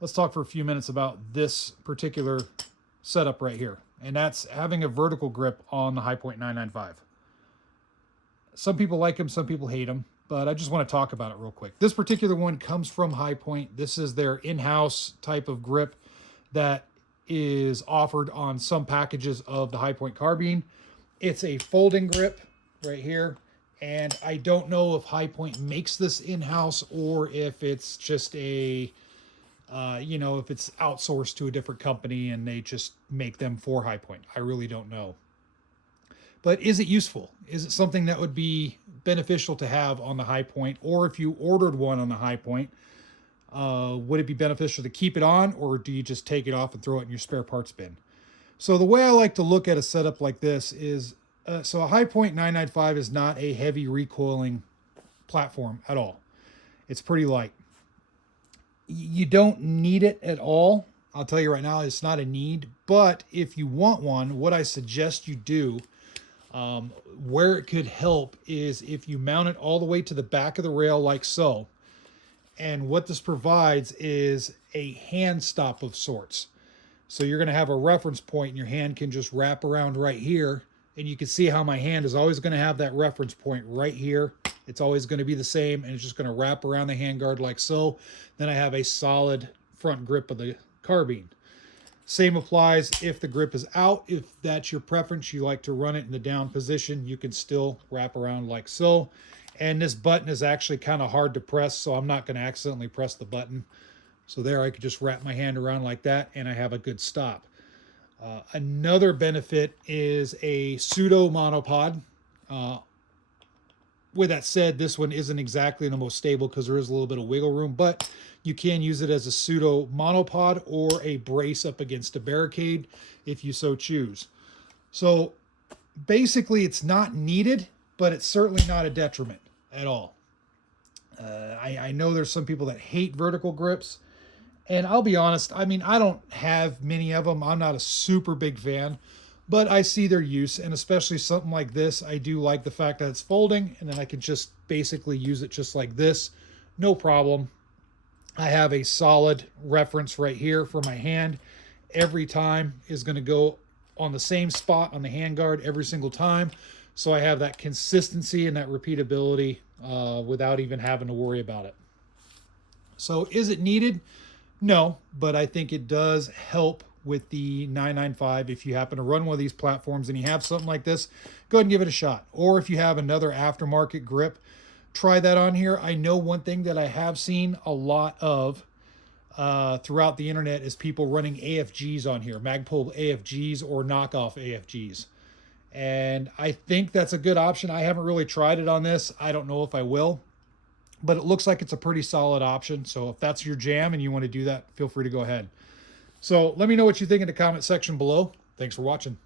let's talk for a few minutes about this particular setup right here. And that's having a vertical grip on the Hi-Point 995. Some people like them, some people hate them, but I just want to talk about it real quick. This particular one comes from Hi-Point. This is their in-house type of grip that is offered on some packages of the Hi-Point carbine. It's a folding grip right here. And I don't know if Hi-Point makes this in-house or if it's just a, if it's outsourced to a different company and they just make them for Hi-Point. I really don't know. But is it useful? Is it something that would be beneficial to have on the Hi-Point? Or if you ordered one on the Hi-Point, would it be beneficial to keep it on, or do you just take it off and throw it in your spare parts bin? So the way I like to look at a setup like this is, so a Hi-Point 995 is not a heavy recoiling platform at all. It's pretty light. You don't need it at all. I'll tell you right now, it's not a need. But if you want one, what I suggest you do, where it could help is if you mount it all the way to the back of the rail like so. And what this provides is a hand stop of sorts. So you're going to have a reference point and your hand can just wrap around right here. And you can see how my hand is always going to have that reference point right here. It's always going to be the same, and it's just going to wrap around the handguard like so. Then I have a solid front grip of the carbine. Same applies if the grip is out. If that's your preference, you like to run it in the down position, you can still wrap around like so. And this button is actually kind of hard to press, so I'm not going to accidentally press the button. So there I could just wrap my hand around like that, and I have a good stop. Another benefit is a pseudo monopod. With that said, this one isn't exactly the most stable because there is a little bit of wiggle room, but you can use it as a pseudo monopod or a brace up against a barricade if you so choose. So basically it's not needed, but it's certainly not a detriment at all. I know there's some people that hate vertical grips. And I'll be honest, I mean, I don't have many of them. I'm not a super big fan, but I see their use. And especially something like this, I do like the fact that it's folding and then I can just basically use it just like this. No problem. I have a solid reference right here for my hand. Every time is going to go on the same spot on the handguard every single time. So I have that consistency and that repeatability without even having to worry about it. So is it needed? No, but I think it does help with the 995. If you happen to run one of these platforms and you have something like this, go ahead and give it a shot. Or if you have another aftermarket grip, try that on here. I know one thing that I have seen a lot of throughout the internet is people running AFGs on here, Magpul AFGs or knockoff AFGs. And I think that's a good option. I haven't really tried it on this. I don't know if I will. But it looks like it's a pretty solid option. So if that's your jam and you want to do that, feel free to go ahead. So let me know what you think in the comment section below. Thanks for watching.